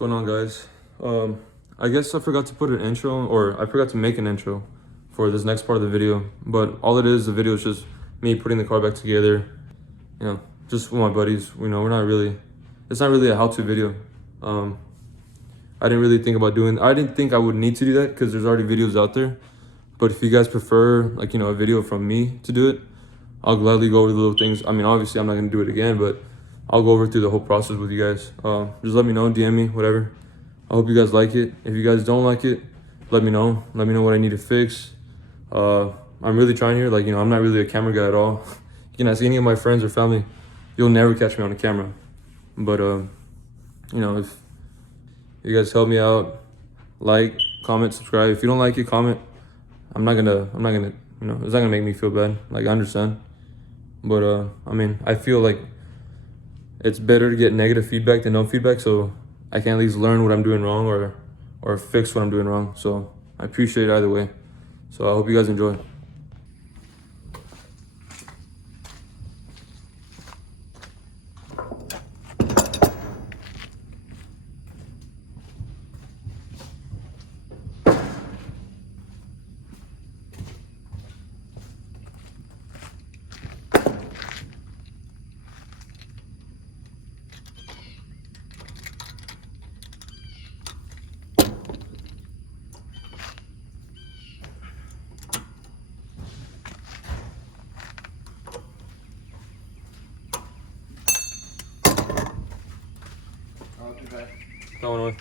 going on, guys? I guess I forgot to put an intro, or I forgot to make an intro for this next part of the video, but all it is, the video is just me putting the car back together, just with my buddies. We're not really, it's not really a how-to video. I didn't really think about I didn't think I would need to do that because there's already videos out there. But if you guys prefer, like, a video from me to do it, I'll gladly go over the little things. I mean, obviously I'm not gonna do it again, but I'll go over through the whole process with you guys. Just let me know, DM me, whatever. I hope you guys like it. If you guys don't like it, let me know. Let me know what I need to fix. I'm really trying here. Like, I'm not really a camera guy at all. You can ask any of my friends or family. You'll never catch me on the camera. But, if you guys help me out, like, comment, subscribe. If you don't like it, comment. I'm not gonna, it's not gonna make me feel bad. Like, I understand. But, I mean, I feel like it's better to get negative feedback than no feedback, so I can at least learn what I'm doing wrong or fix what I'm doing wrong. So I appreciate it either way. So I hope you guys enjoy. That one away.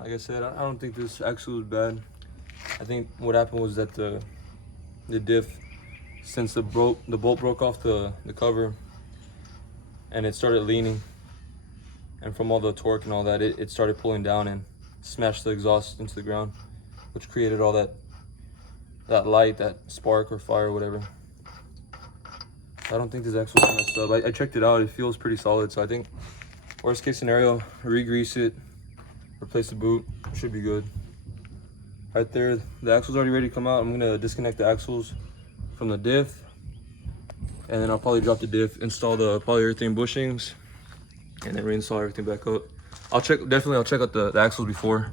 Like I said, I don't think this axle was bad. I think what happened was that the diff, since the bolt broke off the cover and it started leaning, and from all the torque and all that, it started pulling down and smashed the exhaust into the ground, which created all that light, that spark or fire or whatever. I don't think this axle is messed up. I checked it out. It feels pretty solid. So I think worst case scenario, re-grease it, replace the boot, should be good. Right there, the axle's already ready to come out. I'm gonna disconnect the axles from the diff, and then I'll probably drop the diff, install the polyurethane bushings, and then reinstall everything back up. I'll check out the axles before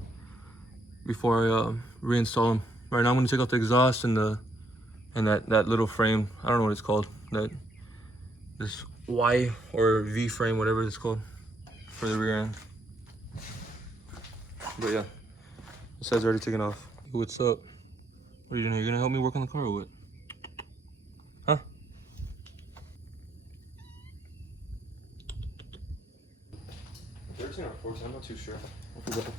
I reinstall them. Right now I'm gonna take out the exhaust and that little frame. I don't know what it's called. This Y or V frame, whatever it's called, for the rear end. But yeah, this side's already taken off. What's up? What are you doing? You're gonna help me work on the car or what? Huh? 13 or 14, I'm not too sure. I forgot.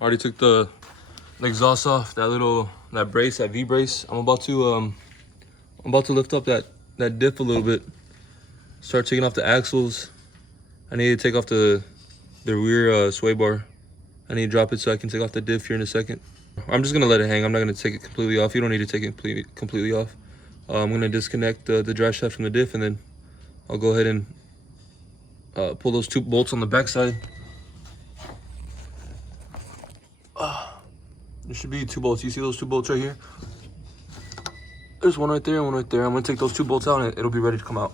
Already took the exhaust off, that brace, that V brace. I'm about to lift up that diff a little bit. Start taking off the axles. I need to take off the rear sway bar. I need to drop it so I can take off the diff here in a second. I'm just gonna let it hang. I'm not gonna take it completely off. You don't need to take it completely off. I'm gonna disconnect the drive shaft from the diff, and then I'll go ahead and pull those 2 bolts on the backside. There should be 2 bolts. You see those 2 bolts right here? There's one right there and one right there. I'm gonna take those 2 bolts out and it'll be ready to come out.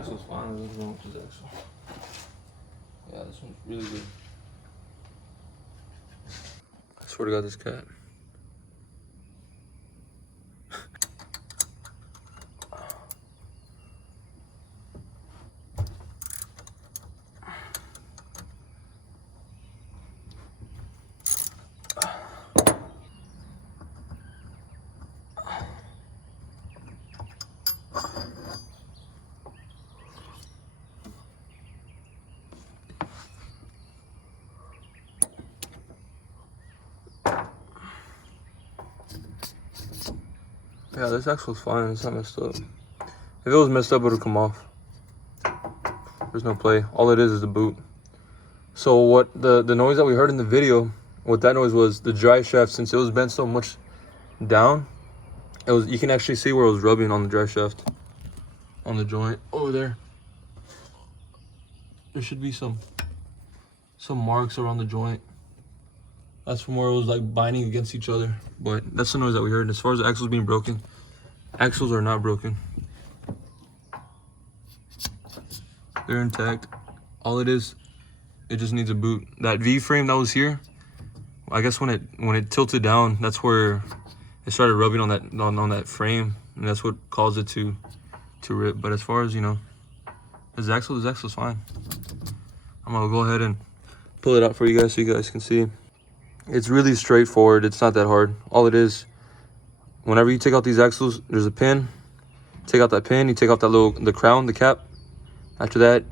axle's fine. There's nothing wrong with this axle. Yeah, this one's really good. I swear to God, this cat. Yeah, this axle's fine. It's not messed up. If it was messed up, it would come off. There's no play. All it is the boot. So what the noise that we heard in the video, what that noise was, the dry shaft, since it was bent so much down, it was, you can actually see where it was rubbing on the dry shaft, on the joint over there. There should be some marks around the joint. That's from where it was like binding against each other. But that's the noise that we heard. And as far as the axles being broken, axles are not broken. They're intact. All it is, it just needs a boot. That V frame that was here, I guess when it tilted down, that's where it started rubbing on that frame, and that's what caused it to rip. But as far as, you know, his axle's fine. I'm gonna go ahead and pull it out for you guys so you guys can see. It's really straightforward. It's not that hard. All it is, whenever you take out these axles, there's a pin. Take out that pin. You take off the crown, the cap. After that,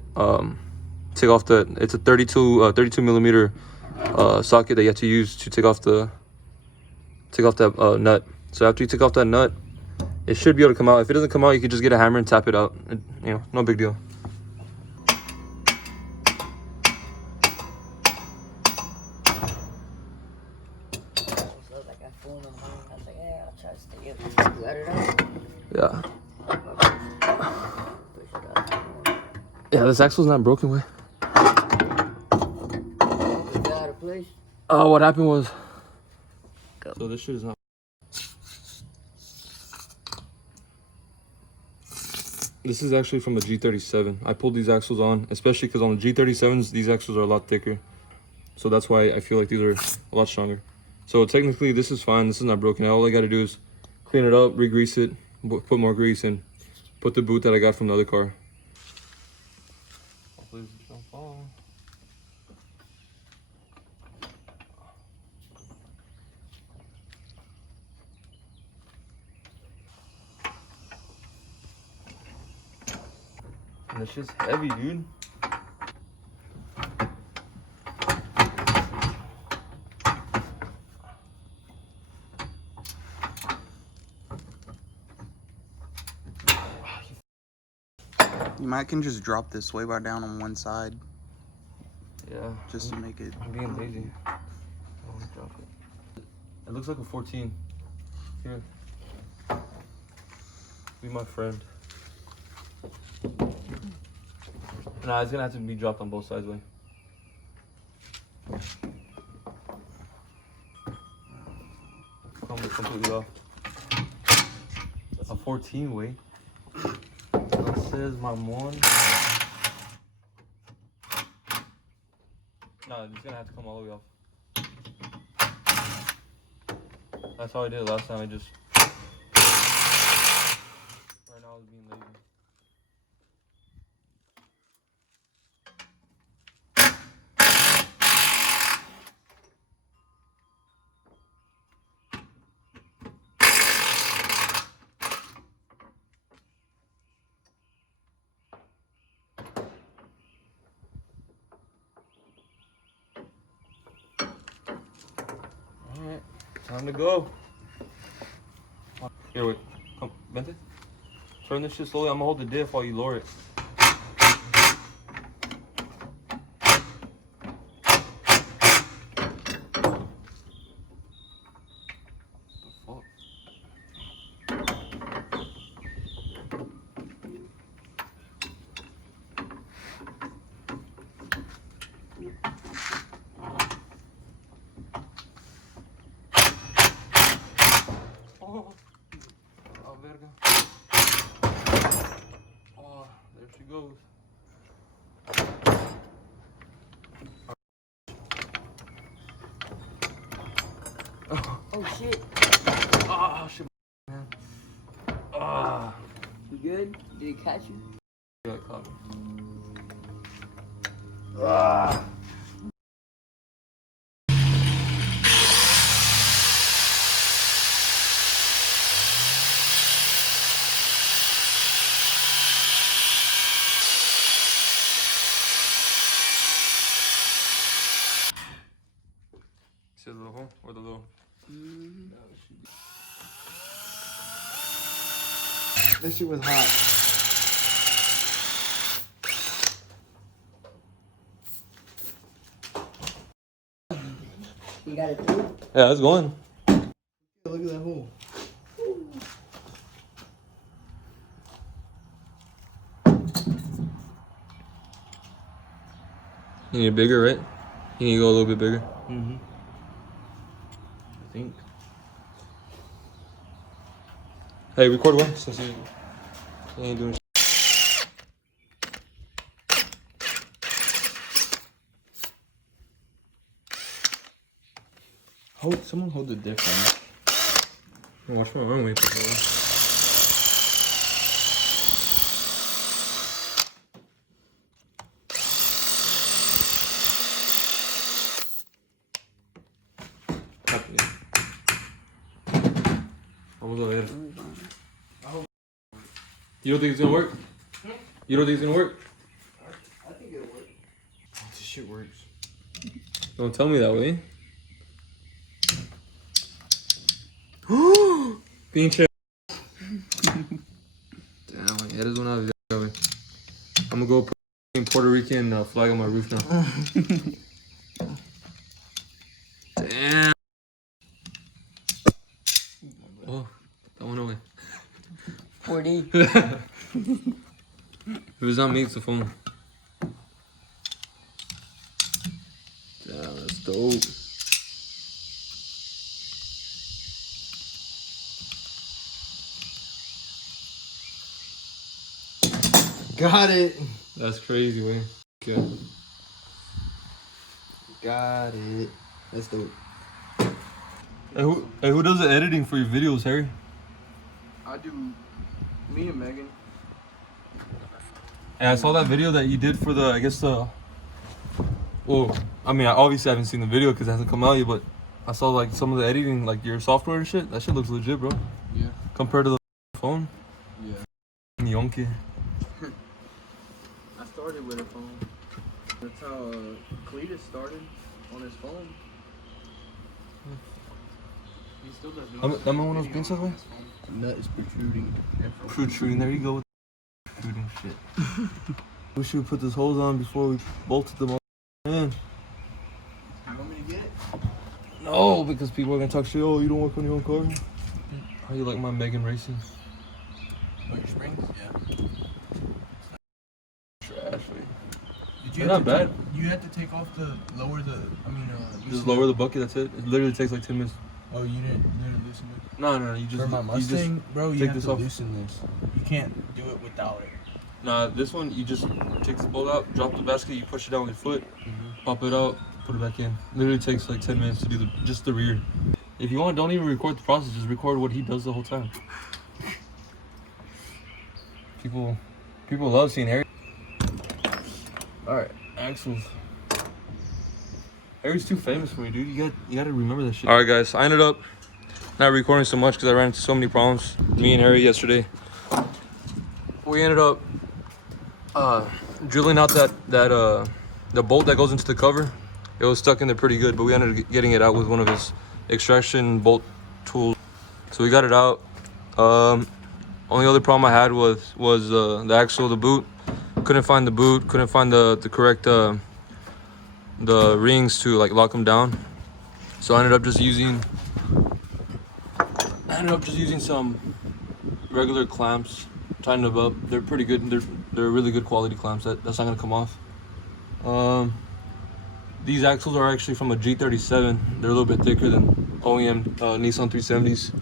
take off it's a 32 millimeter socket that you have to use to take off that nut. So after you take off that nut, it should be able to come out. If it doesn't come out, you can just get a hammer and tap it out. You know, no big deal. Yeah. Yeah, this axle's not broken, way. What happened was... So this shit is not... This is actually from the G37. I pulled these axles on, especially because on the G37s, these axles are a lot thicker. So that's why I feel like these are a lot stronger. So technically, this is fine. This is not broken. All I got to do is clean it up, re-grease it, put more grease, and put the boot that I got from the other car. Hopefully this don't fall. And it's just heavy, dude. You might can just drop this sway bar down on one side. Yeah. Just to make it. I'm being lazy. I want to drop it. It looks like a 14. Here. Be my friend. Nah, it's gonna have to be dropped on both sides, way. Come completely off. A 14 way. That says my one. No, it's gonna have to come all the way off. That's how I did it last time. I just. Right now I was being lazy. Alright, time to go. Here, wait. Come, Bente. Turn this shit slowly. I'm gonna hold the diff while you lower it. Oh, verga. Oh, there she Oh shit. Ah, shit, man. Ah. You good? Did it catch you? Yeah, it caught me. Ah. See the little hole or the little? Mm-hmm. That shit was hot. You got it through? Yeah, it's going. Look at that hole. You need it bigger, right? You need to go a little bit bigger. Mm-hmm. I think. Hey, record one since you ain't doing shit. Someone hold the dick on. Watch my arm wait. Vamos a ver. You don't think it's gonna work? You don't think it's gonna work? I think it'll work. This shit works. Don't tell me that way. Pinche. Damn, eres una verga, güey. I'm gonna go put a Puerto Rican flag on my roof now. Damn. Oh, that went away. 4D. If it's not me, it's the phone. Damn, that's dope. Got it. That's crazy, way. Okay. Got it. That's dope. Hey, who does the editing for your videos, Harry? I do. Me and Megan. Hey, I saw that video that you did for the, I guess the. Well, I mean, I obviously haven't seen the video because it hasn't come out yet, but I saw like some of the editing, like your software and shit. That shit looks legit, bro. Yeah. Compared to the phone. Yeah. Yonke. I started with a phone. That's how Cletus started on his phone. He still does not. Dame unos pinzas, güey. Nut is protruding. Protruding. There you go with protruding shit. We should put this hose on before we bolted them all in. You want me to get it? No, because people are gonna talk shit. Oh, you don't work on your own car. How you like my Megan Racing? Oh, your springs? Yeah. Trash, man. Did They're not bad. You had to take off lower the, Just lower the bucket. That's it. It literally takes like 10 minutes. Oh, you didn't loosen it? No. You just. For my you just Mustang, bro, you take have this to off. loosen this. You can't do it without it. Nah, this one you just take the bolt out, drop the basket, you push it down with your foot, pop it out, put it back in. Literally takes like 10 minutes to do just the rear. If you want, don't even record the process. Just record what he does the whole time. People love seeing Harry. All right, axles. Harry's too famous for me, dude. You gotta remember that shit. All right, guys. I ended up not recording so much because I ran into so many problems. Me and Harry yesterday. We ended up drilling out the bolt that goes into the cover. It was stuck in there pretty good, but we ended up getting it out with one of his extraction bolt tools. So we got it out. Only other problem I had was the axle of the boot. Couldn't find the boot. Couldn't find the correct the rings to like lock them down. So I ended up just using some regular clamps. Tighten them up. They're pretty good. They're really good quality clamps. That's not gonna come off. These axles are actually from a G37. They're a little bit thicker than OEM Nissan 370s.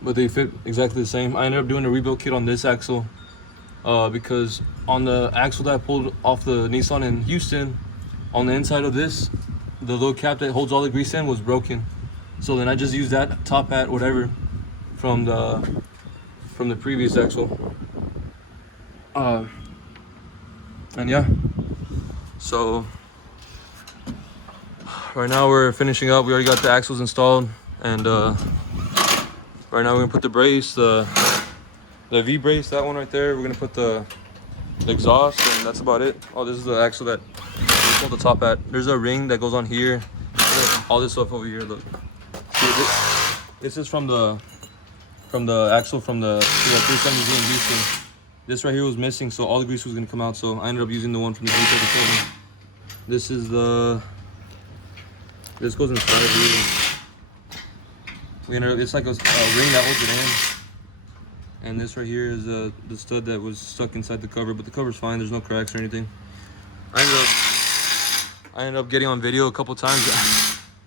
But they fit exactly the same. I ended up doing a rebuild kit on this axle because on the axle that I pulled off the Nissan in Houston, on the inside of this, the little cap that holds all the grease in was broken. So then I just used that top hat, whatever, from the previous axle. And yeah, so right now we're finishing up. We already got the axles installed, and right now we're gonna put the brace, the V brace, that one right there. We're gonna put the exhaust, and that's about it. Oh, this is the axle that we pulled the top at. There's a ring that goes on here. All this stuff over here. Look, see, this is from the axle from the 370Z in Houston. This right here was missing, so all the grease was gonna come out. So I ended up using the one from the 337. This is this goes inside here. It's like a ring that holds it in. And this right here is the stud that was stuck inside the cover, but the cover's fine. There's no cracks or anything. I ended up getting on video a couple times.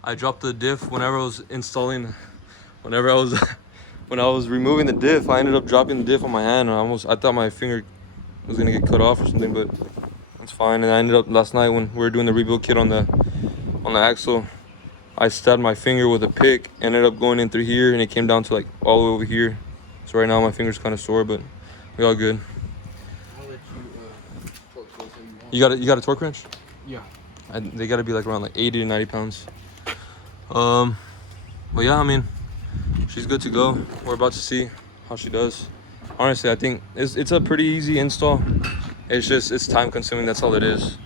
I dropped the diff whenever I was installing. When I was removing the diff, I ended up dropping the diff on my hand. I thought my finger was gonna get cut off or something, but it's fine. And I ended up last night when we were doing the rebuild kit on the axle, I stabbed my finger with a pick, ended up going in through here, and it came down to like all the way over here. So right now my finger's kind of sore, but we all good. I'll let you torque those how you want. You got a torque wrench? Yeah. They got to be like around like 80 to 90 pounds. But yeah, I mean, she's good to go. We're about to see how she does. Honestly, I think it's a pretty easy install. It's time consuming. That's all it is.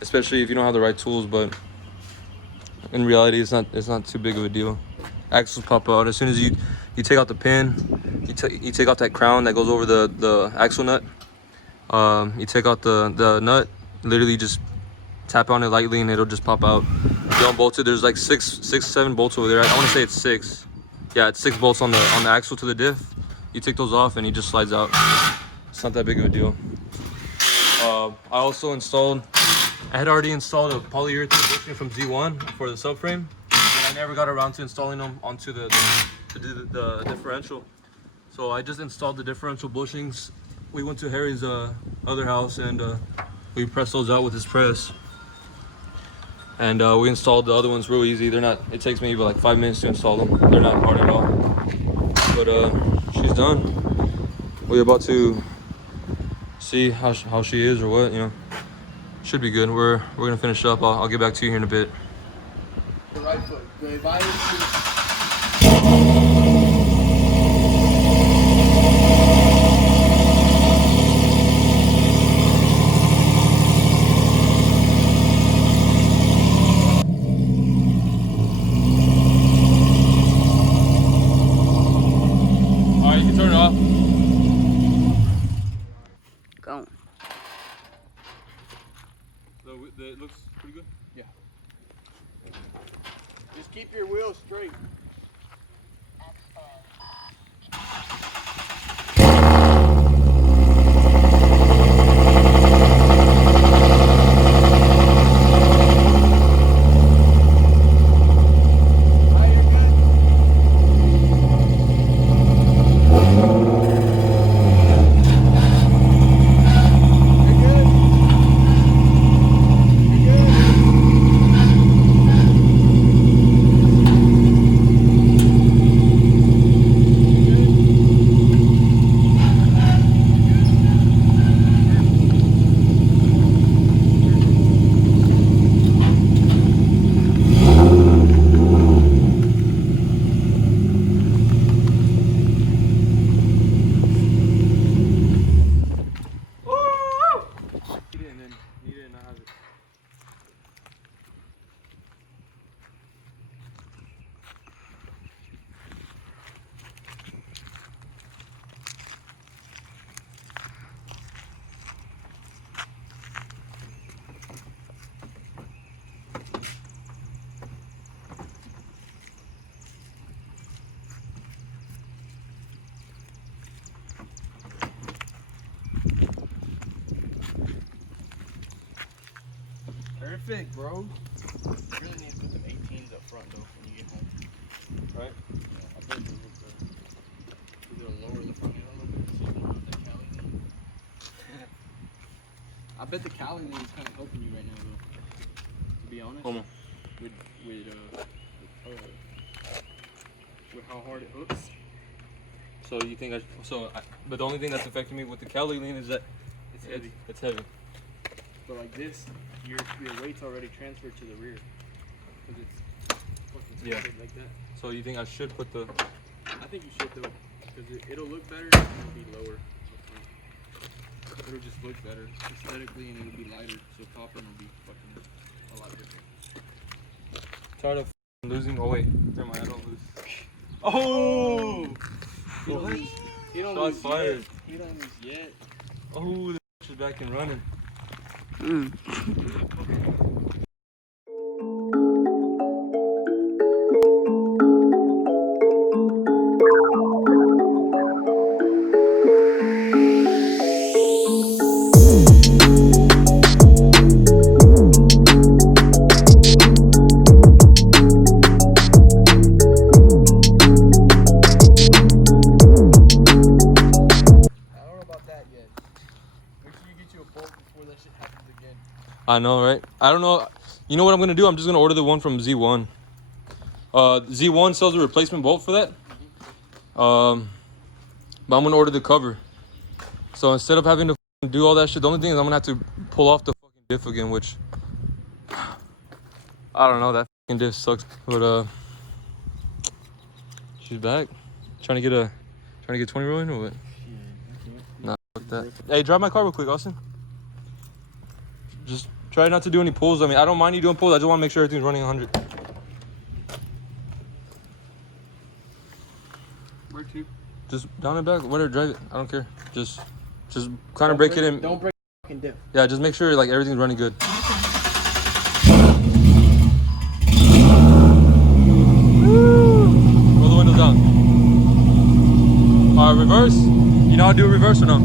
Especially if you don't have the right tools. But in reality, it's not too big of a deal. Axles pop out as soon as you take out the pin. You take out that crown that goes over the axle nut. You take out the nut. Literally just tap on it lightly and it'll just pop out. You don't bolt it. There's like six, 7 bolts over there. I want to say it's 6. Yeah, it's 6 bolts on the axle to the diff. You take those off and he just slides out. It's not that big of a deal. I also I had already installed a polyurethane bushing from Z1 for the subframe, and I never got around to installing them onto the differential. So I just installed the differential bushings. We went to Harry's other house and we pressed those out with his press. And we installed the other ones real easy. It takes maybe like 5 minutes to install them. They're not hard at all. But she's done. We're about to see how she is or what, you know. Should be good. We're gonna finish up. I'll get back to you here in a bit. The right foot. If I All right, you can turn it off. Go. So it looks pretty good. Yeah. Just keep your wheels straight. Perfect, bro. You really need to put them 18s up front though when you get home. Right. Yeah, I bet they look good. We're gonna lower the front end a little bit so you don't have that Cali knee. I bet the Cali knee is kind of helping you right now though. To be honest. Como? With with how hard it hooks. So you think but the only thing that's affecting me with the Cali lean is that It's heavy. It's heavy. But like this, your weight's already transferred to the rear. Because it's fucking Yeah. tilted like that. So you think I should put the? I think you should though. Because it'll look better and it'll be lower. It'll just look better aesthetically and it'll be lighter. So popping will be fucking a lot different. Tired of losing. Oh wait, never mind. I don't lose. Oh! He don't What? lose. He don't Shots lose fired. yet. He don't lose yet. Oh, the is back and running. I don't know about that yet. Make sure you get you a bolt before that shit happens again. I know, right? I don't know. You know what I'm gonna do? I'm just gonna order the one from Z1. Z1 sells a replacement bolt for that. But I'm gonna order the cover. So instead of having to do all that shit, the only thing is I'm gonna have to pull off the fucking diff again, which I don't know. That fucking diff sucks. But she's back. Trying to get 20 rolling or what? Nah, fuck that. Hey, drive my car real quick, Austin. Just try not to do any pulls. I mean, I don't mind you doing pulls. I just want to make sure everything's running 100. Where to? Just down and back, whatever, drive it. I don't care. Just kind of break it in. Don't break the fucking dip. Yeah, just make sure like everything's running good. Roll the windows down. Reverse. You know how to do a reverse or no?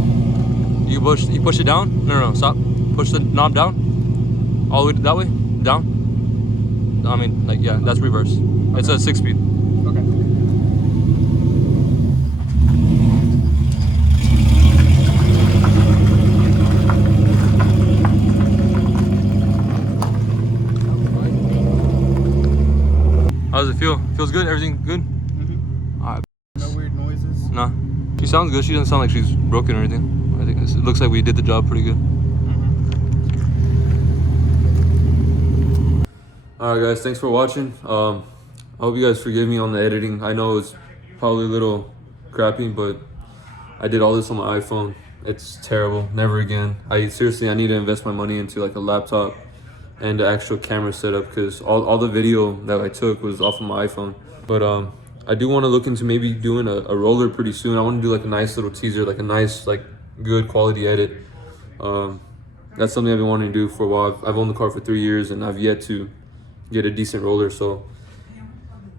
You push it down? No, stop. Push the knob down. All the way that way? Down? I mean, like, yeah, that's reverse. Okay. It's a 6-speed. Okay. How does it feel? Feels good? Everything good? Alright. No weird noises. Nah. She sounds good. She doesn't sound like she's broken or anything. I think it looks like we did the job pretty good. Alright guys, thanks for watching. I hope you guys forgive me on the editing. I know it's probably a little crappy, but I did all this on my iPhone. It's terrible. Never again. I need to invest my money into like a laptop and the actual camera setup, because all the video that I took was off of my iPhone. But I do want to look into maybe doing a roller pretty soon. I want to do like a nice little teaser, like a nice, like good quality edit. That's something I've been wanting to do for a while. I've owned the car for 3 years and I've yet to get a decent roller. So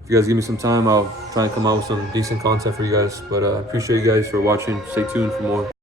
if you guys give me some time, I'll try and come out with some decent content for you guys. But I appreciate you guys for watching. Stay tuned for more.